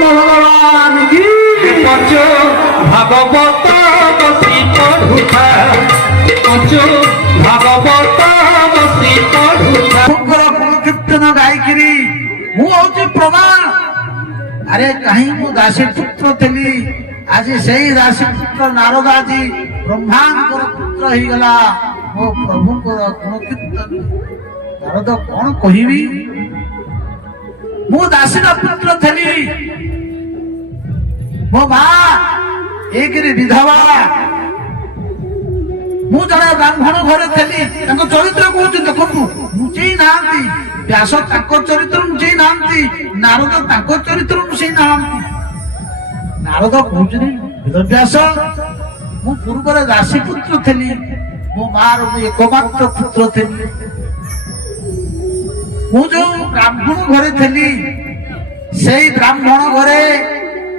भगवान की पंचो भागवत बसी पढ़ुथा पंचो भागवत बसी पढ़ुथा कीर्तन गायिकी मु हूँ प्रमाण अरे कहीं मु दासी पुत्र थी आज से ही दासी पुत्र नारद आज ब्रह्मांकर पुत्र ही गला मो प्रभु गुण कीर्तन नारद कौन कहबी मु दासी पुत्र थी मो माँ एक विधवा मु जड़े ब्राह्मण घर थी चरित्र कौन देखु लुचेई ना व्यास चरित्र लुचेई ना नारद चरित्र लुचेई ना नारद कहते वेदव्यास मु पूर्व दासी पुत्र थी मो मार एकमात्र पुत्र थी मु जो ब्राह्मण घरे थी से ब्राह्मण घरे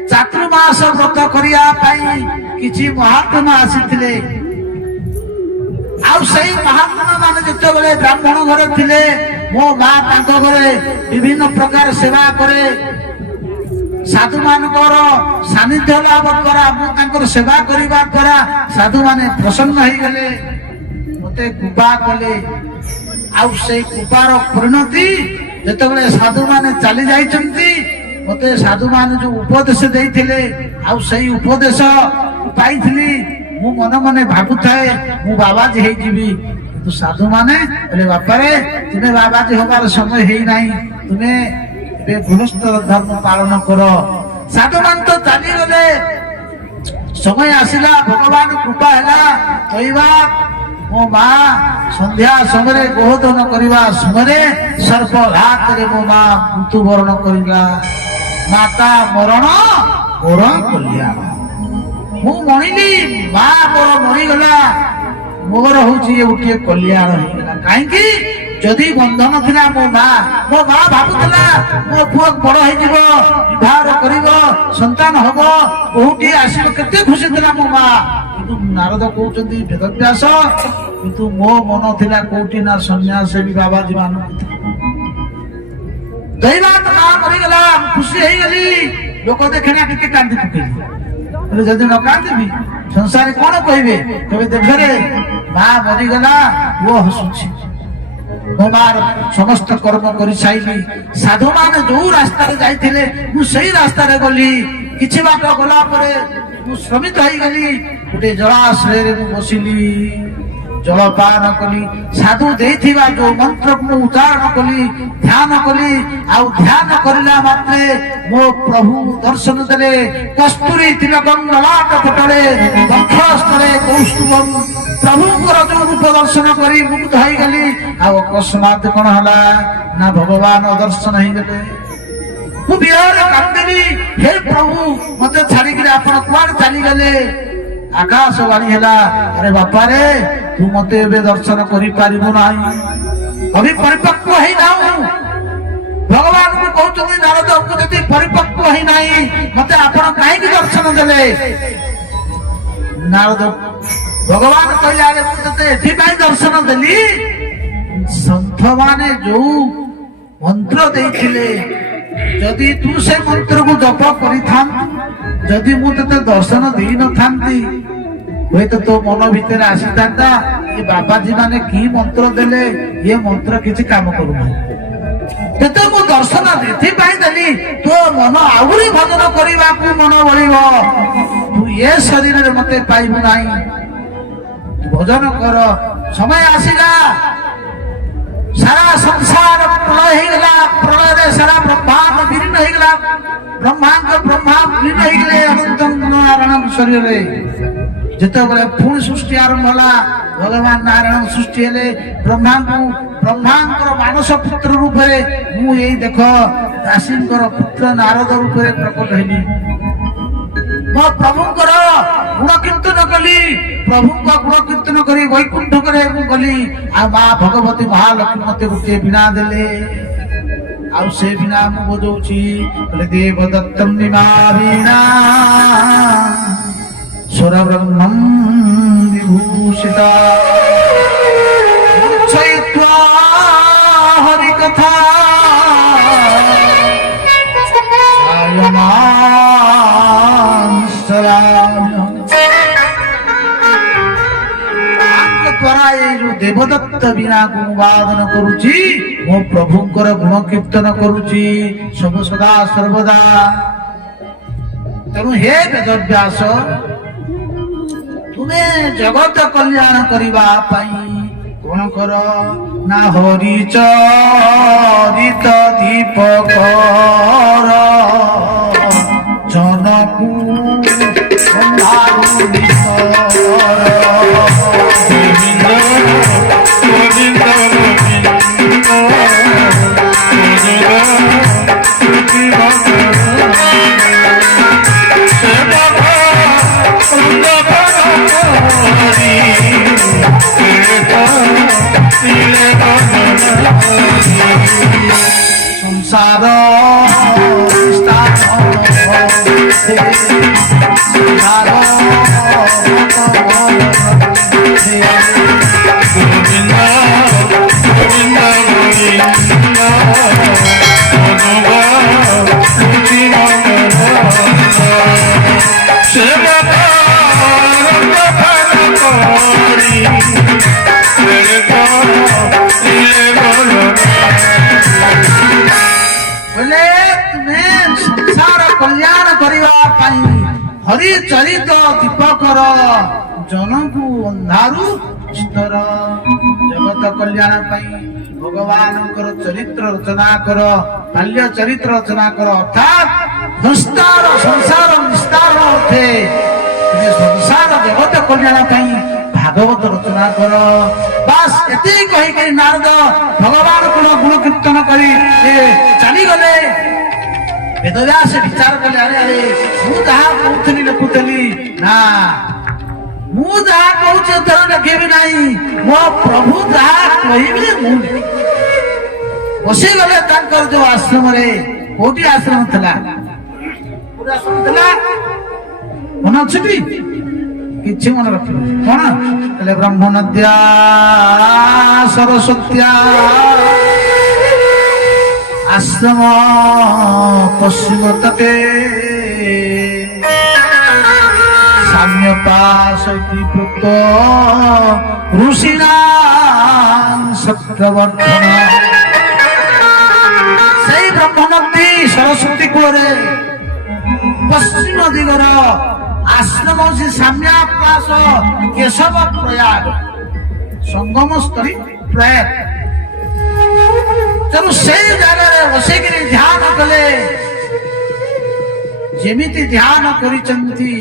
चातुर्मास व्रत करने किसी महात्मा आसी महात्मा मान जो ब्राह्मण घर थे मो माँ घरे विभिन्न प्रकार सेवा करे साधु मान सानिध्य लाभ द्वारा सेवा करने द्वारा साधु माने प्रसन्न हो गले मत कृपा कले आई कृपार परिणति जिते साधु माने चली जाइछंती मते साधु मान जो उपदेश देइथिले आउ सही उपदेश पाइथिली मु मन मने भाबु थाए मु बाबाजी हे जीवी तो साधु माने बोले बापा रे तुम्हें बाबाजी होबार समय हे नाही तुम्हें बे गृहस्थ धर्म पालन करो साधु मान तो चली गले समय आसिला भगवान कृपा हैला कहिबा मो माँ संध्या समय गोधन करवा समय सर्प घात रे मो माँ मृत्युवरण करिला माता मरण मोर कल्याण मु मणिली माँ मोर मरीगला मोर हूँ गोटे कल्याण होगा कहीं जदि बंधन थिला मो माँ भावुला मो पुआ बड़ हो कर संतान हम कोटी आसो केते खुशी थिला मो माँ किंतु नारद कहते वेदव्यास किंतु मो मन थिला कोटी ना सन्यास भी बाबाजी मान दैवात माँ मरीगला खुशी हो गली लोक देखना टिके कांदी पकेली जदि न कांदी संसार कौन कहे कहे देखरे माँ मरीगला वो हसुची मो मार समस्त कर्म कर साइली साधु मान जो रास्ता जाइथिले मु सही रास्ता रे गली किछि बाट गला परे मु श्रमित होई गली गोटे जलाश्रय रे मु बसिली जलपान कली साधु देथिबा जो मंत्र को उच्चारण कली ध्यान करला मात्रे मो प्रभु दर्शन देले कस्तूरी तिलकम ललाट पटले वक्षस्थले कौस्तुभम प्रभु जो रूप दर्शन करी मुक्त हो गली अकस्मात कौन हला ना भगवान दर्शन हो गले मु बिहार कांदिली हे प्रभु मते छाड़ी के आपण कुआर चली गले आकाश वाणी है अरे बापा रे तू मत दर्शन कर अभी परिपक्व ही ना भगवान को कहते नारद जब परिपक्व ही ना मत आप कहीं दर्शन देले नारद भगवान कहले दर्शन देली संत माने जो मंत्र देथिले जदि तू से मंत्र को जप करि जदि मु तते दर्शन दे न थांती हुए तो मन भीतर आसी था ये बाबाजी माने की मंत्र देले ये मंत्र किसी काम करूना तेते मु दर्शन देथि पाई देली तो मन आउरी भजन करिबा को मन बळिबो तू ये शरीर रे मते पाइबु नाही भजन कर समय आसीला सारा संसार प्रलय हो गला प्रलय रे सारा ब्रह्मांड विलीन हो गला ब्रह्मांड विलीन हो गले अनंत नारायण शरीर रे जते बेले पुणी सृष्टि आरंभ होला भगवान नारायण सृष्टि हेले ब्रह्मांकर मानस पुत्र रूप रे मु एई देखो दासींकर पुत्र नारद रूप रे प्रकट हेली मो प्रभुंकर गुण कीर्तन कली प्रभुंक गुण कीर्तन करी वैकुंठ करे गली आ माँ भगवती महालक्ष्मी मते गोटे बिना देले आउ से बिना मु बजौची कहले देवदत्तम निमा वीणा सुर ब्रह्मं विभूषिता मुच्छयित्वा हरि कथा ଦ୍ୱାରା ଏଇ ଯୋଉ ଦେବଦତ୍ତ ବୀଣା ଗୁଣବାଦନ କରୁଛି, ମୋ ପ୍ରଭୁଙ୍କର ଗୁଣ କୀର୍ତ୍ତନ କରୁଛି ସବୁ ସଦା ସର୍ବଦା। ତେଣୁ ହେ ବେଦବ୍ୟାସ, ତୁମେ ଜଗତ କଲ୍ୟାଣ କରିବା ପାଇଁ କଣ କର ନା ହରି ଚରିତ ଦୀପକର ଜନକୁ ସଂସାର ହରି ଚରିତ ଦୀପକର ଜନକୁ ଅନ୍ଧାରୁ ସ୍ତର। ଜଗତ କଲ୍ୟାଣ ପାଇଁ ଭଗବାନଙ୍କର ଚରିତ୍ର ରଚନା କର, ବାଲ୍ୟ ଚରିତ୍ର ରଚନା କର, ଅର୍ଥାତ୍ ସଂସାର ନିସ୍ତାର ଅର୍ଥେ ସଂସାର ଜଗତ କଲ୍ୟାଣ ପାଇଁ ଭାଗବତ ରଚନା କର। ବାସ୍ ଏତିକି କହିକରି ନାରଦ ଭଗବାନଙ୍କର ଗୁଣ କୀର୍ତ୍ତନ କରି ଚାଲିଗଲେ। ବେଦବ୍ୟାସ ବିଚାର କଲେ, ଆରେ ଆରେ ମୁଁ ଯାହା କହୁଥିଲି ଲେଖୁଥିଲି ନା, ମୁଁ ଯାହା କହୁଛି ଏଥର ଲେଖିବି ନାହିଁ, ମୋ ପ୍ରଭୁ ଯାହା କହିବେ ମୁଁ ବସିଗଲେ ତାଙ୍କର ଯୋଉ ଆଶ୍ରମରେ। କୋଉଠି ଆଶ୍ରମ ଥିଲା? କୋଉଠି ଆଶ୍ରମ ଥିଲା ମନେ ଅଛି ଟି? କିଛି ମନେ ରଖିବ କଣ? ହେଲେ ବ୍ରହ୍ମ ନଦ୍ୟା ସରସ୍ୱତ୍ୟା ଆଶ୍ରମ ପଶ୍ଚିମ ତଟେ ସାମ୍ୟପାଶୈତିପୃତ ଋଷିଣା ସତ୍ୟବର୍ଦ୍ଧନ। ସେଇ ବ୍ରହ୍ମନଦୀ ସରସ୍ୱତୀ କୂଳରେ ପଶ୍ଚିମ ଦିଗର ଆଶ୍ରମ ହେଉଛି ସାମ୍ୟପାଶ କେଶବ ପ୍ରୟାଗ ସଙ୍ଗମ ସ୍ଥଳୀ ପ୍ରୟାଗ। ତେଣୁ ସେଇ ଜାଗାରେ ବସିକିରି ଧ୍ୟାନ କଲେ। ଯେମିତି ଧ୍ୟାନ କରିଛନ୍ତି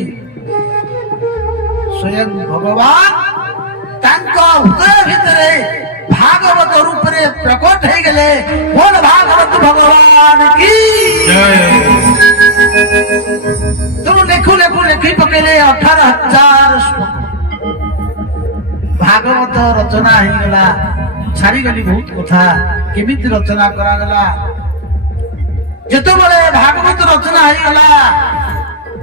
ସ୍ୱୟଂ ଭଗବାନ ତାଙ୍କ ହୃଦୟ ଭିତରେ ଭାଗବତ ରୂପରେ ପ୍ରକଟ ହେଇଗଲେ। ବୋଲ ଭାଗବତ ଭଗବାନ କି। ତେଣୁ ଲେଖି ପକେଇଲେ 18,000 ଶ୍ଲୋକ ଭାଗବତ ରଚନା ହେଇଗଲା। ଛାଡ଼ିଗଲି ବହୁତ କଥା କେମିତି ରଚନା କରାଗଲା। ଯେତେବେଳେ ଭାଗବତ ରଚନା ହେଇଗଲା,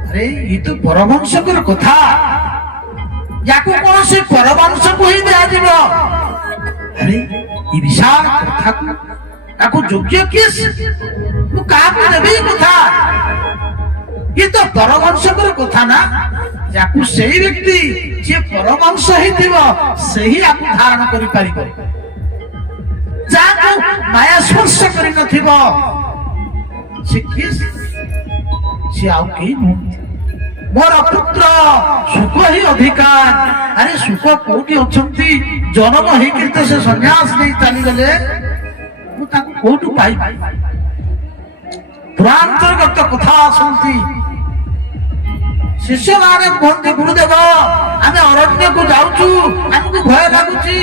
ଆରେ ଇଏ ତ ପରମହଂସଙ୍କର କଥା, ୟାକୁ କୌଣସି ପରମହଂସକୁ ହିଁ ଦିଆଯିବ। ଆରେ ଏ ବିଶାଳ କଥାକୁ ତାକୁ ଯୋଗ୍ୟ କିଏ? ମୁଁ କାହାକୁ ଦେବି କଥା? ଇଏ ତ ପରମହଂସଙ୍କର କଥା ନା। ଯାକୁ ସେଇ ବ୍ୟକ୍ତି ଯିଏ ପରମହଂସ ହେଇଥିବ ସେହି ୟାକୁ ଧାରଣ କରିପାରିବ। ଯାହାକୁ ମାୟା ସ୍ପର୍ଶ କରିନଥିବ ସେ ଆଉ କେହି ନୁହନ୍ତି। ମୋର ପୁତ୍ର ସୁଖ ହିଁ ଅଧିକାର। ଆରେ ସୁଖ କୋଉଠି ଅଛନ୍ତି? ଜନ୍ମ ହେଇକି ତ ସେ ସନ୍ନ୍ୟାସ ନେଇ ଚାଲିଗଲେ, ମୁଁ ତାକୁ କୋଉଠୁ ପାଇବି? ପୁରାନ୍ତର୍ଗତ କଥା ଆସନ୍ତି। ଶିଷ୍ୟମାନେ କୁହନ୍ତି, ଗୁରୁଦେବ ଆମେ ଅରଣ୍ୟକୁ ଯାଉଛୁ, ଆମକୁ ଭୟ ଲାଗୁଛି।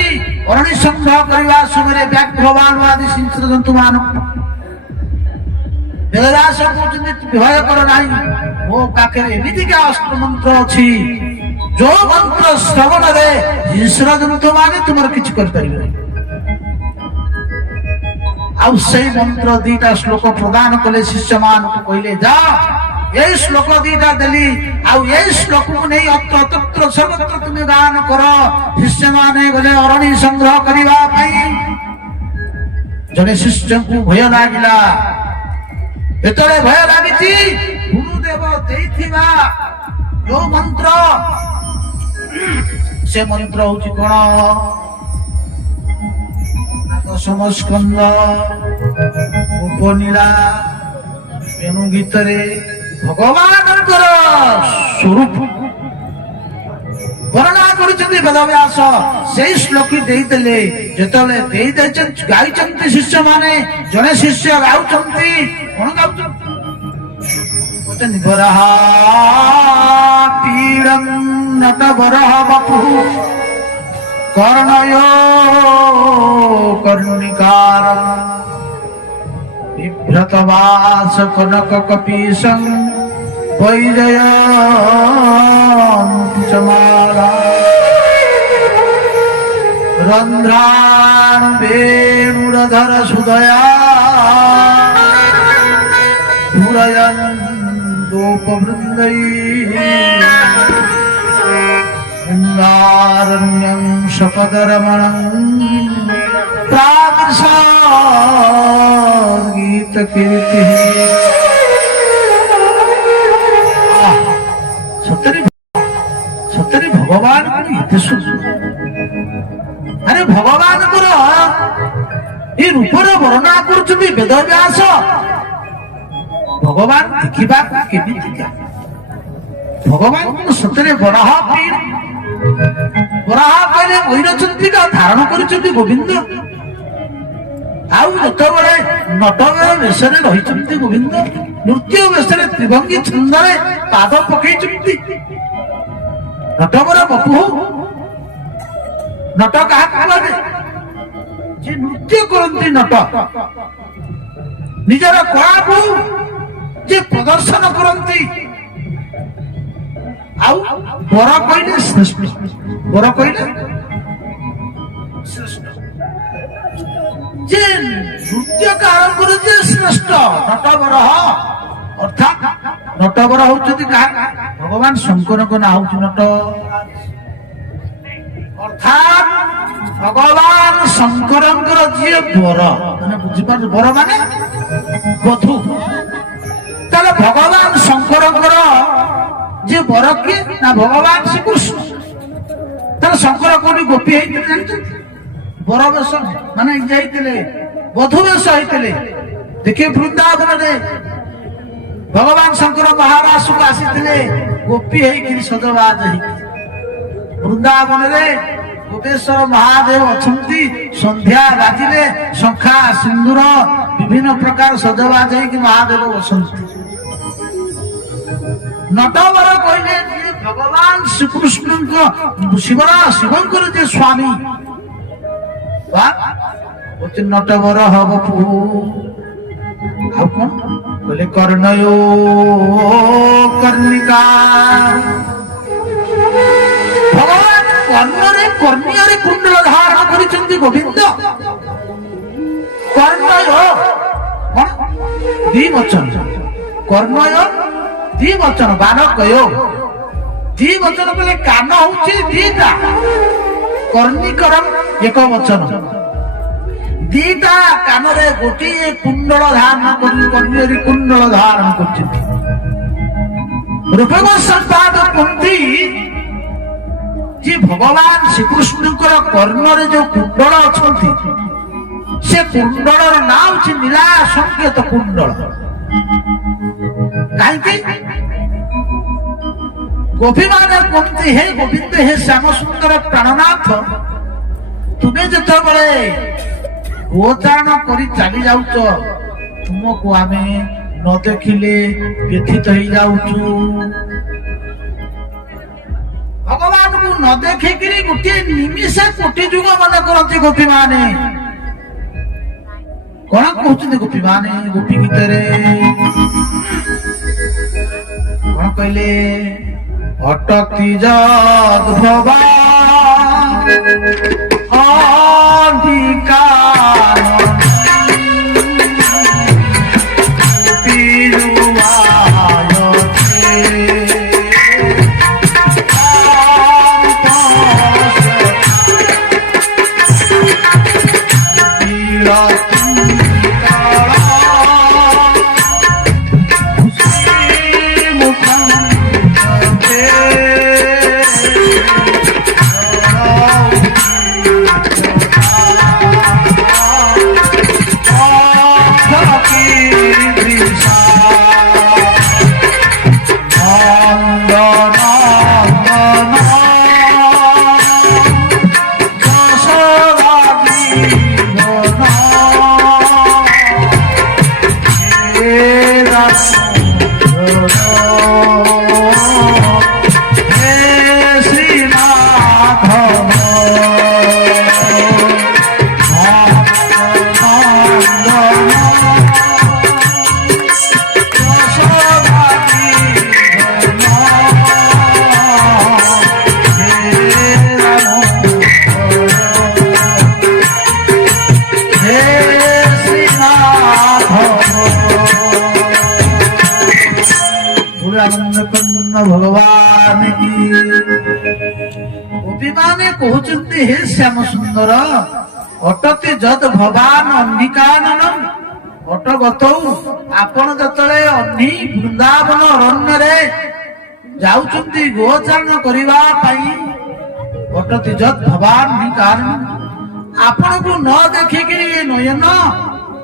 ଅରଣ୍ୟ ସଂଗ୍ରହ କରିବା ସମୟରେ ବ୍ୟାଘ୍ରବାଣ ଆଦି ହିଂସ୍ର ଜନ୍ତୁ ମାନଙ୍କୁ ବେଦବ୍ୟାସ କହୁଛନ୍ତି ଭୟ କର ନାହିଁ। ମୋ ପାଖରେ ଏମିତିକା ଅସ୍ତ୍ର ମନ୍ତ୍ର ଅଛି, ଯୋଉ ମନ୍ତ୍ର ଶ୍ରବଣରେ ହିଂସ୍ର ଜନ୍ତୁ ମାନେ ତୁମର କିଛି କରିପାରିବେ ନାହିଁ। ଆଉ ସେଇ ମନ୍ତ୍ର ଦିଟା ଶ୍ଲୋକ ପ୍ରଦାନ କଲେ ଶିଷ୍ୟମାନଙ୍କୁ, କହିଲେ ଯା এই শ্লোক দুইটা দেলি ଆଉ এই ଶ୍ଲୋକକୁ ନେଇ ଅତତ୍ର ସର୍ବତ୍ର ତୁମେ ଗାନ କର। ଶିଷ୍ୟମାନେ ଗଲେ ଅରଣ୍ୟ ସଂଗ୍ରହ କରିବା ପାଇଁ। ଜଣେ ଶିଷ୍ୟଙ୍କୁ ଭୟ ଲାଗିଲା, ଯେତେବେଳେ ଭୟ ଲାଗିଛି ଗୁରୁଦେବ ଦେଇଥିବା ଯୋଉ ମନ୍ତ୍ର, ସେ ମନ୍ତ୍ର ହଉଛି କଣ? ଦଶମ ସ୍କନ୍ଧ ଉପନୀଳା। ତେଣୁ ଗୀତରେ ଭଗବାନଙ୍କର ସ୍ୱରୂପ ବର୍ଣ୍ଣନା କରିଛନ୍ତି ବେଦବ୍ୟାସ। ସେଇ ଶ୍ଲୋକ ଦେଇଦେଲେ, ଯେତେବେଳେ ଦେଇଦେଇଛନ୍ତି ଗାଇଛନ୍ତି ଶିଷ୍ୟମାନେ, ଜଣେ ଶିଷ୍ୟ ଗାଉଛନ୍ତି, କଣ ଗାଉଛନ୍ତି? କହୁଛନ୍ତି ବରାହା ପୀଡ଼ଂ ନଟ ବରହ ବପୁ କର୍ଣ୍ଣୟ କର୍ଣ୍ଣିକାରଂ ବିଭ୍ରତ ବାସ କନକ କପୀଶଂ বৈজয়ন্তী চমালা রন্ধ্রাণ বেণুরধর সুদয়া ধূরয়ন্দোপবৃন্दै বৃন্দারণ্যং সপদরমণং প্রাগীতকীর্তি। ସତରେ ଭଗବାନ ଏତେ ସୁନ୍ଦର। ଆରେ ଭଗବାନଙ୍କର ଏ ରୂପରେ ବର୍ଣ୍ଣନା କରୁଛନ୍ତି ବେଦବ୍ୟାସ। ଭଗବାନ ଦେଖିବାକୁ କେମିତିକା? ଭଗବାନ ସତରେ ବରାହ ପୀଡ଼। ବରାହ କହିଲେ ମୟୂରଚନ୍ଦ୍ରିକା ଧାରଣ କରିଛନ୍ତି ଗୋବିନ୍ଦ। ଆଉ ଯେତେବେଳେ ନଟବର ବେଶରେ ରହିଛନ୍ତି ଗୋବିନ୍ଦ, ନୃତ୍ୟ ବେଶରେ ତ୍ରିଭଙ୍ଗୀ ଛନ୍ଦରେ ପାଦ ପକେଇଛନ୍ତି। ନଟବର ବପୁ, ନଟ କାହାକୁ କୁହାଯାଏ? ଯେ ନୃତ୍ୟ କରନ୍ତି ନଟ, ନିଜର କଳାକୁ ଯେ ପ୍ରଦର୍ଶନ କରନ୍ତି। ଆଉ ବର କହିଲେ ଶ୍ରେଷ୍ଠ, ବର କହିଲେ ଶ୍ରେଷ୍ଠ। ଯେ ନୃତ୍ୟକାର ଯେ ଶ୍ରେଷ୍ଠ ନଟବର, ଅର୍ଥାତ୍ ନଟବର ହଉଛନ୍ତି କାହା? ଭଗବାନ ଶଙ୍କରଙ୍କ ନାଁ ହଉଛି ନଟ। ଅର୍ଥାତ୍ ଭଗବାନ ଶଙ୍କରଙ୍କର ଯିଏ ବର, ମାନେ ବୁଝିପାରୁଛ, ବର ମାନେ ବଧୁ। ତାହେଲେ ଭଗବାନ ଶଙ୍କରଙ୍କର ଯିଏ ବର କିଏ? ନା ଭଗବାନ ଶ୍ରୀକୃଷ୍ଣ। ତାହେଲେ ଶଙ୍କର କୋଉଠି ଗୋପୀ ହେଇଥିଲେ ଜାଣିଛନ୍ତି? ବର ବେଶ ମାନେ ଯାଇଥିଲେ, ବଧୁ ବେଶ ହେଇଥିଲେ। ଦେଖିବେ ବୃନ୍ଦାବନରେ ଭଗବାନ ଶଙ୍କର ମହାରାଜକୁ ଆସିଥିଲେ ଗୋପୀ ହେଇକିରି, ସଜବାଜ ହେଇକି। ବୃନ୍ଦାବନରେ ଗୋପେଶ୍ୱର ମହାଦେବ ଅଛନ୍ତି। ସନ୍ଧ୍ୟା ବାଜିଲେ ଶଙ୍ଖା ସିନ୍ଦୁର ବିଭିନ୍ନ ପ୍ରକାର ସଜବାଜ ହେଇକି ମହାଦେବ ଅଛନ୍ତି। ନଟବର କହିଲେ ଭଗବାନ ଶ୍ରୀକୃଷ୍ଣଙ୍କ ଶିବଙ୍କର ଯେ ସ୍ୱାମୀ ନଟବର ହବ। ଆଉ କଣ କହିଲେ? କର୍ଣ୍ଣୟ କର୍ଣ୍ଣିକା। ଭଗବାନ କର୍ଣ୍ଣରେ କର୍ଣ୍ଣିୟରେ କୁଣ୍ଡଳ ଧାରଣ କରିଛନ୍ତି ଗୋବିନ୍ଦ। କର୍ଣ୍ଣୟ କଣ? ଦି ବଚନ। କର୍ଣ୍ଣୟ ଦି ବଚନ, ବାନକୟ ଦି ବଚନ କହିଲେ କାନ ହଉଛି ଦିଟା, କର୍ଣ୍ଣିକରମ ଏକ ବଚନ। ଦିଟା କାନରେ ଗୋଟିଏ କୁଣ୍ଡଳ ଧାରଣ କରି, କର୍ଣ୍ଣିୟରେ କୁଣ୍ଡଳ ଧାରଣ କରିଛନ୍ତି। ରୂପକ ସମ୍ପାଦ କୁନ୍ତି ଯେ ଭଗବାନ ଶ୍ରୀକୃଷ୍ଣଙ୍କର କର୍ଣ୍ଣରେ ଯୋଉ କୁଣ୍ଡଳ ଅଛନ୍ତି, ସେ କୁଣ୍ଡଳର ନାଁ ହଉଛି ନୀଳା ସଂକେତ କୁଣ୍ଡଳ। କାହିଁକି? ଗୋପୀମାନେ କୁହନ୍ତି, ହେ ଗୋବିନ୍ଦ, ହେ ଶ୍ୟାମ ସୁନ୍ଦର ପ୍ରାଣନାଥ, ତୁମେ ଯେତେବେଳେ ଗୋଚାରଣ କରି ଚାଲି ଯାଉଛ, ତୁମକୁ ଆମେ ନ ଦେଖିଲେ ବ୍ୟଥିତ ହେଇଯାଉଛୁ। ଭଗବାନଙ୍କୁ ନ ଦେଖିକିରି ଗୋଟିଏ ନିମିଷେ କୋଟି ଯୁଗ ମନେ କରନ୍ତି ଗୋପୀମାନେ। କଣ କହୁଛନ୍ତି ଗୋପୀମାନେ ଗୋପୀ ଗୀତରେ? କଣ କହିଲେ? ଅଟକି ଜଗଭବା ଅଧିକାର ଆନନ୍ଦ କନ୍ନ ଭଗବାନ କି। ଗୋପୀମାନେ କହୁଛନ୍ତି ହେ ଶ୍ୟାମ ସୁନ୍ଦର ଅଟତି ଯଦ୍ ଭବାନ ଅନ୍ନିକାନନ ଅଟଗତୌ। ଆପଣ ଯେତେବେଳେ ଅନ୍ନି ବୃନ୍ଦାବନ ଅରଣ୍ୟରେ ଯାଉଛନ୍ତି ଗୋଚାରଣ କରିବା ପାଇଁ ଅଟତି ଯଦ୍ ଭବାନ ଅନ୍ନିକାନନ ଆପଣଙ୍କୁ ନ ଦେଖିକି ନୟନ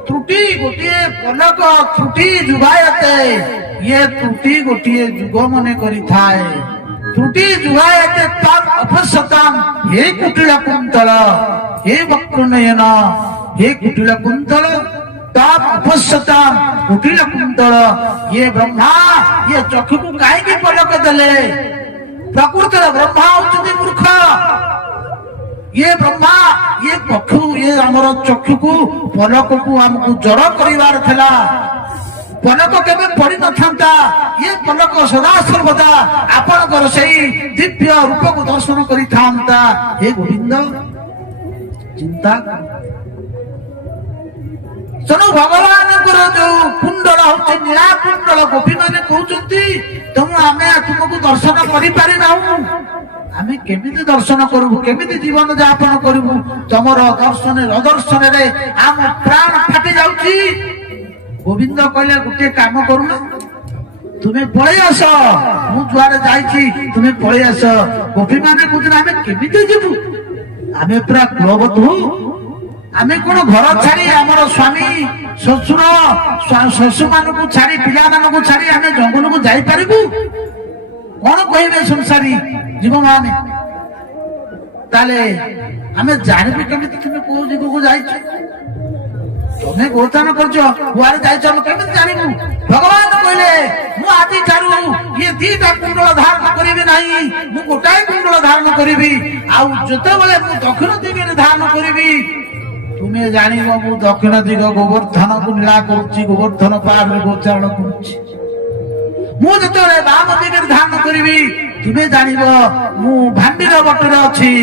ତ୍ରୁଟି ଗୋଟିଏ ପଲକ ତ୍ରୁଟି ଯୁଗାୟତେ। ଇଏ ତ୍ରୁଟି ଗୋଟିଏ ଯୁଗ ମନେ କରିଥାଏ। ତ୍ରୁଟି ଯୁଗାୟତେ ତାମ୍ ଅପଶ୍ୟତାମ୍। ହେ କୁଟିଳ କୁନ୍ତଳ ହେ ବକ୍ରନୟନ ହେ କୁଟିଳ କୁନ୍ତଳ ତାମ୍ ଅପଶ୍ୟତାମ୍। କୁଟିଳ କୁନ୍ତଳ ଇଏ ବ୍ରହ୍ମା ଇଏ ଚକ୍ଷୁକୁ କାହିଁକି ପଲକ ଦେଲେ? ପ୍ରକୃତରେ ବ୍ରହ୍ମା ହଉଛନ୍ତି ମୂର୍ଖ। ये ब्रह्मा ये पक्षु ये आमर चक्षु को पलक को आमको जड़ करिवार थिला। पलक केबे पड़ी न थांता। ये पलक सदा सर्वदा आपनकर सेई दिव्य रूप को दर्शन करि थांता। हे गोविंद चिंता सनु भगवान कर जो कुंडल होचे नीला कुंडल गोपी माने कहउचंती तुम आमे तुमको दर्शन करि पारि नाहु। आमे केमिति दर्शन करबु केमिति जीवन यापन करबु? तमर दर्शन अदर्शन रे आम प्राण फाटी जाउची। गोविंद कहले गुटे काम करूना तुम्हें पळे आस मु जुआरे जाईची तुम्हें पळे आस। गोपी माने कहउछन आमे केमिति जीवु? आमे पूरा कुलवधू आमे कोन घर छाड़ी हमर स्वामी ससुर ससु मानकु छाड़ी पिला मानकु छाड़ी आमे जंगल को जाई पारिबु? कौन कहबे संसारी जीव माने? ताले हमें जानबे केमिति तुमे को जीव को जाइछ? तुमे गोतान करछ कुआरे जाइछ हम केमिति जानिबु? भगवान कहले मु आदि चारु ये दीटा कुंडल धारण करिबि नाही। मु गोटाय कुंडल धारण करिबि आउ जते बेले मु दक्षिण दिगरे धारण करिबि तुमे जानिबो मु दक्षिण दिग गोवर्धन को नीला करूची गोवर्धन पार गोचारण करूची। मु जेतरे बाम दिगरे धारण करिबि तुमे जानिबो मु भांडीर बटरे अछि।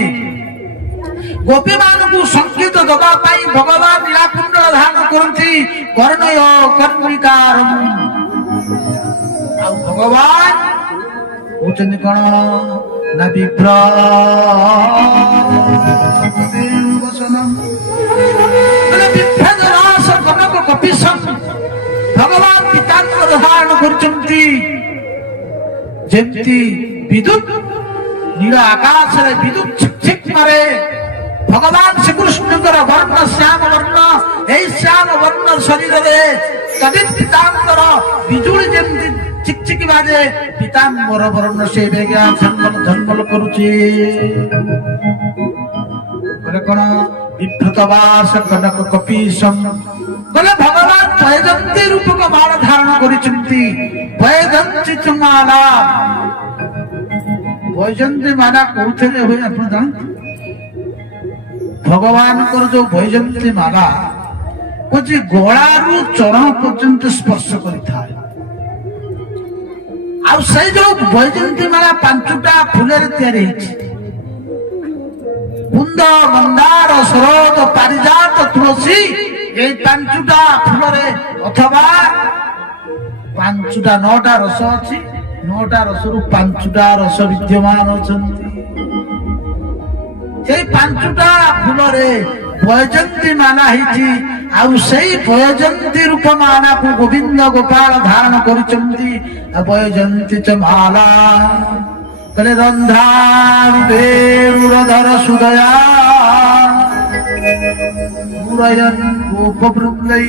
गोपी मानकु संकेत दबा पाई भगवान लीला कुंडल धारण करंती कर्णय कर्णिकार। आ भगवान उचनि कोन ना विप्र वसनम बोले विभेद रास कनक कपिसम। भगवान पितांबर धारण करचंती जेमती विद्युत नील आकाश रे विद्युत छिक छिक मारे। भगवान श्री कृष्णकर वर्ण श्याम वर्ण एई श्याम वर्ण शरीर रे कदित पितांबर बिजुली जेमती चिक चिक बाजे पितांबर वर्ण से बेगा झलमल झलमल करूची। बोले कोन विभ्रतवास कनक कपिसम। बोले भगवान वैजंती रूप को माला धारण करिचंती। वैजंती माला वैजंती माला कोथरे होय आपण जानते? भगवान कर जो वैजंती माला कुछ गोलारू चरण पर्यंत स्पर्श करिथाय। आ से जो वैजंती माला पांचटा फुलरे तयारी हिची कुंद मंदार सरोज पारिजात तुलसी ये पांचटा फुलरे अथवा पांचटा नौटा रस अछि। नौटा रसरु पांचटा रस विद्यमान अछंती। से पांचटा फुलरे वैजंती माला हिची। आउ सेई वैजंती रूप माला को गोविंद गोपाल धारण करिचंती। वैजंती च माला तले रंध्रारुधर सुदया मुरयन गोपवृंदै।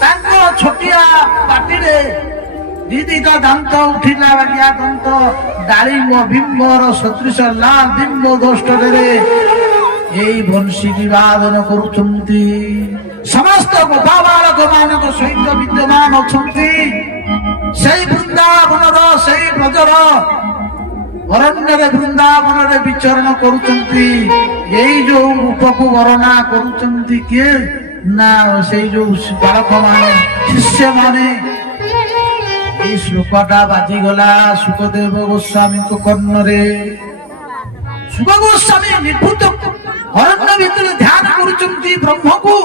तांको छोटिया पाटिरे दीदीका दांत उठिला बागिया दांत डालिंग बिंबर सदृश लाल बिंब दोष्टरे एई बंशी की वादन करुचंती। समस्त गोपाबालक मानक सहित विद्यमान अछंती। सेई वृंदावन सेई ब्रजर अरण्य वृंदावन विचरण करुचंती। एई जो रूप को वर्णना करुचंती किए ना सेई जो बालक माने शिष्य माने। श्लोकटा बाजिगला सुखदेव गोस्वामी को कर्णरे। सुख गोस्वामी निभृत अरण्य भितर ध्यान करुचंती ब्रह्म को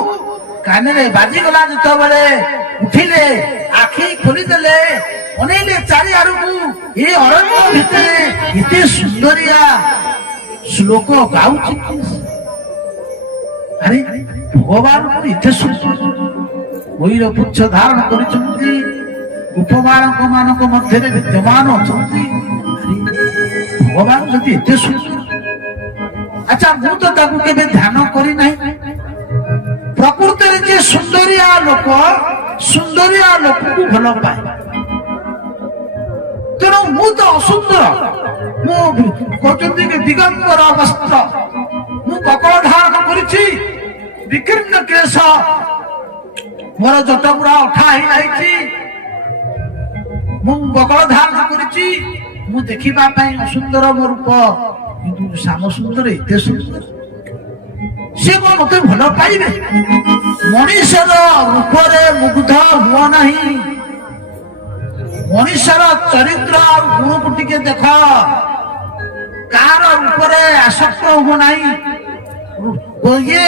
कान रे बाजिगला जत बेले ଉଠିଲେ ଆଖି ଖୋଲିଦେଲେ ଅନେଇଲେ ଚାରିଆଡକୁ ଏ ଅରଣ୍ୟ ଭିତରେ ଏତେ ସୁନ୍ଦରିଆ ଶ୍ଲୋକ ଗାଉଛି। ଆରେ ଭଗବାନ ଏତେ ସୁନ୍ଦର ମୟୂର ପୁଚ୍ଛ ଧାରଣ କରିଛନ୍ତି, ଉପବାଳକ ମାନଙ୍କ ମଧ୍ୟରେ ବିଦ୍ୟମାନ ଅଛନ୍ତି। ଭଗବାନ ଯଦି ଏତେ ସୁନ୍ଦର, ଆଚ୍ଛା ମୁଁ ତ ତାକୁ କେବେ ଧ୍ୟାନ କରିନାହିଁ। ପ୍ରକୃତରେ ଯେ ସୁନ୍ଦରିଆ ଲୋକକୁ ଭଲ ପାଏ, ତେଣୁ ମୁଁ ତ ଅସୁନ୍ଦର। ମୁଁ କହୁଛନ୍ତି କି ଦିଗମ୍ବର ବସ୍ତ୍ର, ମୁଁ କପଳ ଧାରଣ କରିଛି, ବିକୀର୍ଣ୍ଣ କେଶ, ମୋର ଜଟ ପୁରା ଅଠା ହେଇଯାଇଛି, ମୁଁ ବକଳ ଧାରଣ କରିଛି, ମୁଁ ଦେଖିବା ପାଇଁ ଅସୁନ୍ଦର ମୋ ରୂପ, କିନ୍ତୁ ଶ୍ୟାମ ସୁନ୍ଦର ଏତେ ସୁନ୍ଦର, ସେ କଣ ମତେ ଭଲ ପାଇବେ? ମଣିଷର ରୂପରେ ମୁଗ୍ଧ ହୁଅ ନାହିଁ, ମଣିଷର ଚରିତ୍ର ଆଉ ଗୁଣକୁ ଟିକେ ଦେଖ, କାହାର ରୂପରେ ଆସକ୍ତ ହୁଅ ନାହିଁ। ଇଏ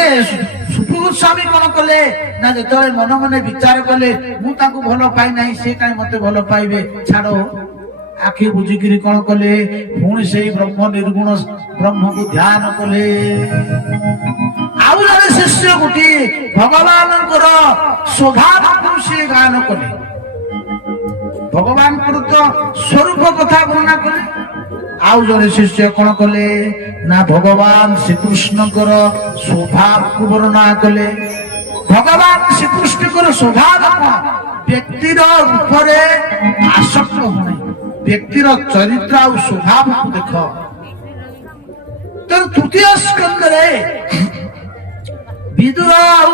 ସୁଖଗୋସ୍ୱାମୀ କଣ କଲେ ନା, ଯେତେବେଳେ ମନେ ମନେ ବିଚାର କଲେ ମୁଁ ତାଙ୍କୁ ଭଲ ପାଇ ନାହିଁ, ସେ କାହିଁ ମତେ ଭଲ ପାଇବେ, ଛାଡ। ଆଖି ବୁଝିକିରି କଣ କଲେ, ପୁଣି ସେଇ ବ୍ରହ୍ମ ନିର୍ଗୁଣ ବ୍ରହ୍ମକୁ ଧ୍ୟାନ କଲେ। ଆଉ ଜଣେ ଶିଷ୍ୟ ଗୋଟିଏ ଭଗବାନଙ୍କର ସ୍ୱଭାବକୁ ସେ ଗାନ କଲେ, ଭଗବାନଙ୍କର ତ ସ୍ୱରୂପ କଥା ବର୍ଣ୍ଣନା କଲେ। ଆଉ ଜଣେ ଶିଷ୍ୟ କଣ କଲେ ନା, ଭଗବାନ ଶ୍ରୀକୃଷ୍ଣଙ୍କର ସ୍ୱଭାବକୁ ବର୍ଣ୍ଣନା କଲେ। ଭଗବାନ ଶ୍ରୀକୃଷ୍ଣଙ୍କର ସ୍ୱଭାବ କଣ? ବ୍ୟକ୍ତିର ରୂପରେ ଆସକ୍ତ ହୁଏ, ବ୍ୟକ୍ତିର ଚରିତ୍ର ଆଉ ସ୍ୱଭାବକୁ ଦେଖ। ତେଣୁ ତୃତୀୟ ସ୍କନ୍ଧରେ ବିଦୁର ଆଉ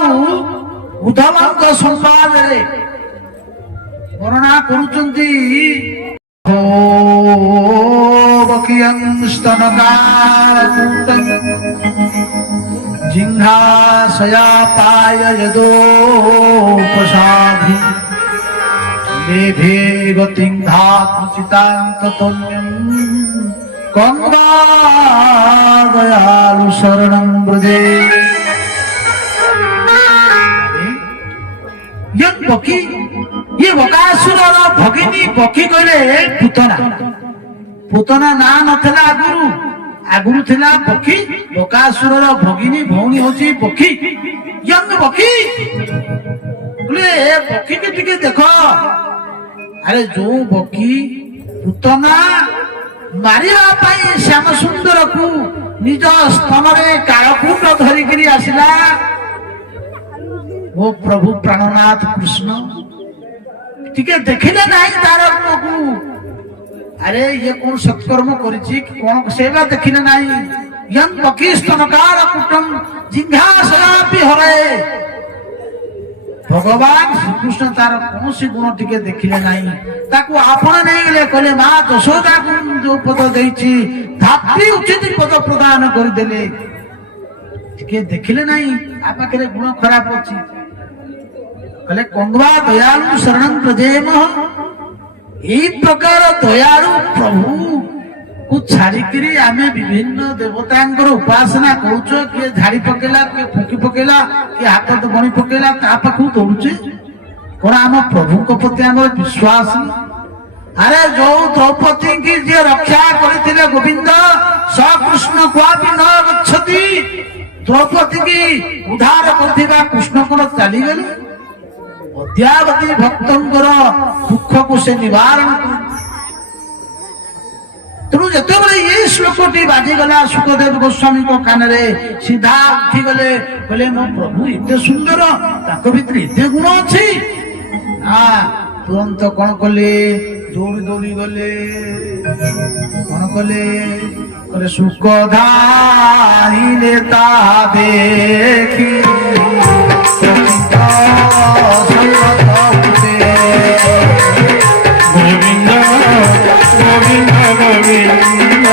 ଉଦ୍ଧବଙ୍କ ସମ୍ବାଦରେ ବର୍ଣ୍ଣନା କରୁଛନ୍ତି। जिह्नाशयापाय यदोपशाधि लेभे गतिं धातुचितान्ततम्यं गङ्गा दयालु शरणं व्रजे। बकी ये बकासुरर भगिनी बकी कहले पुतना, पुतना ना नथला आगुरु थिला बकी, बकासुरर भगिनी भौणी होची बकी, यंग बकी बोले बकी के टिके देखो। अरे जो बकी पुतना मारिया पाई श्याम सुंदर को निज स्तन रे कालकूट धरिकिरी आसिला। वो प्रभु प्राणनाथ कृष्ण टिके देखिले नहीं तार को, अरे ये कौन सत्कर्म करिछि कौन सेवा देखिले नहीं। यं बकी स्तनकार कुटम जिघ्नासयापि हरे। भगवान श्रीकृष्ण तार कौन सी गुण टिके देखिले नहीं, ताकू आपण नहीं गले कहले मां यशोदा को जो पद देछि धात्री उचित पद प्रदान कर देले, टिके देखिले नहीं आ पाखरे गुण खराब अछि। कहले कंगवा दयालु शरणं प्रजेम। यही प्रकार दयालु प्रभु को छाड़िकी आमे विभिन्न देवतांकर उपासना करुचो, किए झाड़ी पकेला, किए फुकी पकेला, किए हाथ तो बणी पकेला, ता पाखु दौड़ुचे कौन आम प्रभु प्रति आम विश्वास। अरे जो द्रौपदी की जे रक्षा करते गोविंद स कृष्ण क्वापि न गच्छति, द्रौपदी की उद्धार करथिबा कृष्ण कोन चली गले। अद्यावधि भक्तंकर दुख को से निवारण कर। तेणु जिते ये श्लोकटी बाजिगला सुखदेव गोस्वामी को कान रे सीधा उठी गले, कहले मो प्रभु एते सुंदर, ताको भितर एते गुण अछि। तुरंत कौन कले दौड़ी दौड़ी गले, कौन कले कहले सुख धाइले ता देखी गोविंद गोविंद गोविंद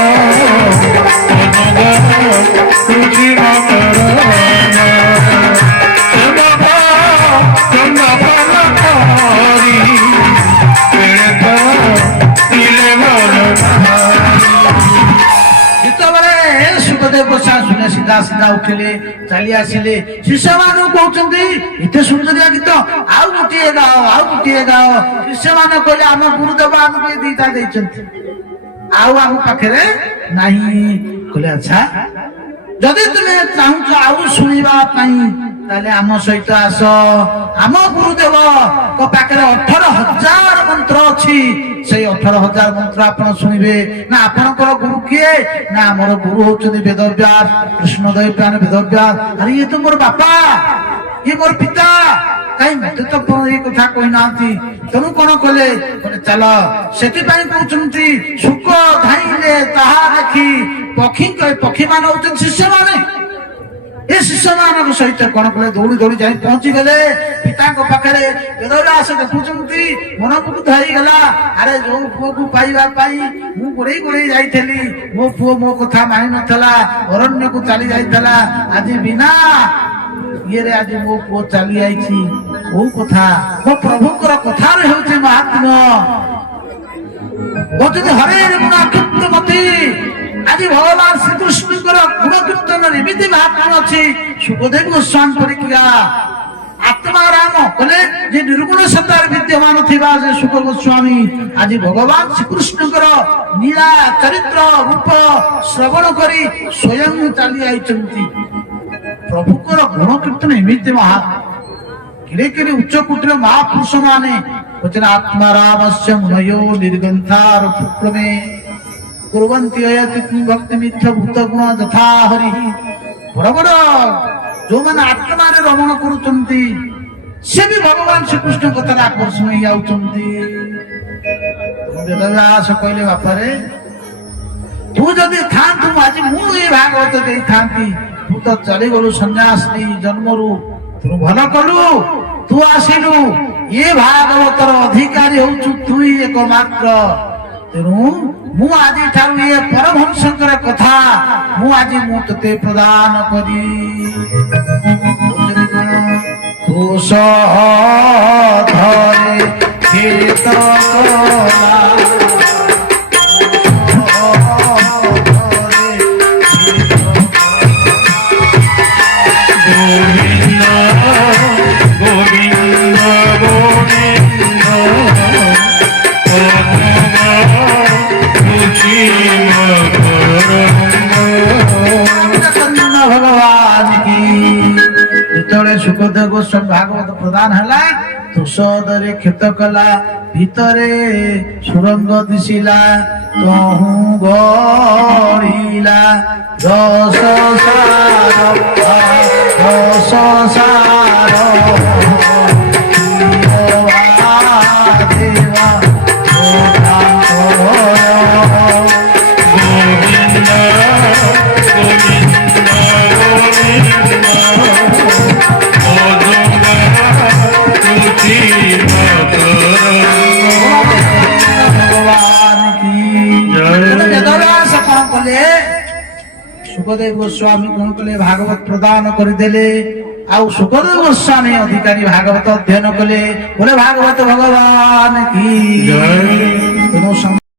सुखदेव गोस्वामी सुने सीधा ସନ୍ନ୍ୟାସ ଉଠିଲେ ଚାଲି ଆସିଲେ ଶିଷ୍ୟମାନଙ୍କୁ କହୁଛନ୍ତି ଏତେ ସୁନ୍ଦରିଆ ଗୀତ ଆଉ ଗୋଟିଏ ଗାଅ ଆଉ ଗୋଟିଏ ଗାଅ। ଶିଷ୍ୟମାନେ କହିଲେ ଆମ ଗୁରୁଦେବ ଆମକୁ ଏ ଦିଟା ଦେଇଛନ୍ତି ଆଉ ଆମ ପାଖରେ ନାହିଁ। କହିଲେ ଆଚ୍ଛା ଯଦି ତୁମେ ଚାହୁଁଛ ଆଉ ଶୁଣିବା ପାଇଁ ତାହେଲେ ଆମ ସହିତ ଆସ। ଆମ ଗୁରୁଦେବଙ୍କ ପାଖରେ 18,000 ମନ୍ତ୍ର ଅଛି। ସେଇ 18,000 ମନ୍ତ୍ର ଆପଣ ଶୁଣିବେ। ନା ଆପଣଙ୍କର ଗୁରୁ କିଏ? ନା ଆମର ଗୁରୁ ହଉଛନ୍ତି ବେଦବ୍ୟାସ, କୃଷ୍ଣଦେବ ବେଦବ୍ୟାସ। ଆରେ ଇଏ ତ ମୋର ବାପା, ଇଏ ମୋର ପିତା, କାହିଁ ମତେ ତ ଏ କଥା କହିନାହାନ୍ତି। ତେଣୁ କଣ କଲେ? ଚାଲ। ସେଥିପାଇଁ କହୁଛନ୍ତି ଶୁକ ଧାଇଁଲେ ତାହା ଦେଖି ପକ୍ଷୀ ମାନେ ହଉଛନ୍ତି ଶିଷ୍ୟମାନେ। ଏ ଶିଷ୍ୟମାନଙ୍କ ସହିତ କଣ କଲେ? ଦୌଡ଼ି ଦୌଡ଼ି ଯାଇ ପହଞ୍ଚି ଗଲେ ପିତାଙ୍କ ପାଖରେ। ବେଦବ୍ୟାସ ଦେଖୁଛନ୍ତି ମନମୁଗ୍ଧ ହେଇଗଲା। ଆରେ ଯୋଉ ପୁଅକୁ ପାଇବା ପାଇଁ ମୁଁ ଗୋଡେଇ ଯାଇଥିଲି, ମୋ ପୁଅ ମୋ କଥା ମାନି ନଥିଲା, ଅରଣ୍ୟକୁ ଚାଲି ଯାଇଥିଲା। ଆଜି ବିନା ଇଏରେ ଆଜି ମୋ ପୁଅ ଚାଲି ଯାଇଛି। କୋଉ କଥା? ମୋ ପ୍ରଭୁଙ୍କର କଥାରେ ହେଉଛି ମହାତ୍ମ୍ୟ। କହୁଛନ୍ତି ହରେ ଗୁଣ କୀର୍ତ୍ତମତି। ଆଜି ଭଗବାନ ଶ୍ରୀକୃଷ୍ଣଙ୍କର ଗୁଣ କୀର୍ତ୍ତନରେ ଏମିତି ମହାତ୍ମ୍ୟ ଅଛି। ସୁଖଦେବ ଗୋସ୍ୱାମୀ ପରୀକ୍ଷା ଆତ୍ମାରାମ କଲେ ଯେ ନିର୍ଗୁଣ ସତ୍ତାରେ ବିଦ୍ୟମାନ ଥିବା ଯେ ସୁଖ ଗୋସ୍ୱାମୀ ଆଜି ଭଗବାନ ଶ୍ରୀକୃଷ୍ଣଙ୍କର ନୀଳା ଚରିତ୍ର ରୂପ ଶ୍ରବଣ କରି ସ୍ୱୟଂ ଚାଲି ଯାଇଛନ୍ତି। ପ୍ରଭୁଙ୍କର ଗୁଣ କୀର୍ତ୍ତନ ଏମିତି ମହା କିରେ ଉଚ୍ଚ କୋଟିର ମହାପୁରୁଷ ମାନେ କହୁଛନ୍ତି ଆତ୍ମାରାମସ୍ୟ ମୁନୟୋ ନିର୍ଗନ୍ଥାର ପୁକ୍ରମେ କୁର୍ବନ୍ତି ଭକ୍ତି ମିଥ୍ୟ ଭୂତ ଗୁଣ ଯଥା ହରି। ବଡ ବଡ ଯୋଉମାନେ ଆତ୍ମାରେ ରମଣ କରୁଛନ୍ତି ସେ ବି ଭଗବାନ ଶ୍ରୀକୃଷ୍ଣ କଥାରେ ଆକର୍ଷଣ ହେଇଯାଉଛନ୍ତି। ବେଦବ୍ୟାସ କହିଲେ ବାପାରେ ତୁ ଯଦି ଥାନ୍ତୁ ଆଜି ମୁଁ ଏ ଭାଗବତ ଦେଇଥାନ୍ତି। ତୁ ତ ଚାଲିଗଲୁ ସନ୍ନ୍ୟାସ ନେଇ ଜନ୍ମରୁ, ତୁ ଭଲ କଲୁ, ତୁ ଆସିଲୁ। ଏ ଭାଗବତର ଅଧିକାରୀ ହଉଛୁ ତୁଇ ଏକମାତ୍ର। ତେଣୁ ମୁଁ ଆଜି ଠାରୁ ଏ ପରମହଂସଙ୍କର କଥା ମୁଁ ତତେ ପ୍ରଦାନ କରି ତୁ ସହଧରେ କ୍ଷେତ କଲା। ସୁଖଦେବ ଗୋସ୍ୱାମୀ ଭାଗବତ ପ୍ରଦାନ ହେଲା। ତୁଷଦରେ କ୍ଷେତ କଲା, ଭିତରେ ସୁରଙ୍ଗ ଦିଶିଲା, ତହୁଁ ଗଢିଲା ରସ ସାର ସୁଖଦେବ ଗୋସ୍ୱାମୀ କଣ କଲେ? ଭାଗବତ ପ୍ରଦାନ କରିଦେଲେ। ଆଉ ସୁଖଦେବ ଗୋସ୍ୱାମୀ ଅଧିକାରୀ ଭାଗବତ ଅଧ୍ୟୟନ କଲେ। ବୋଲେ ଭାଗବତ ଭଗବାନ କି।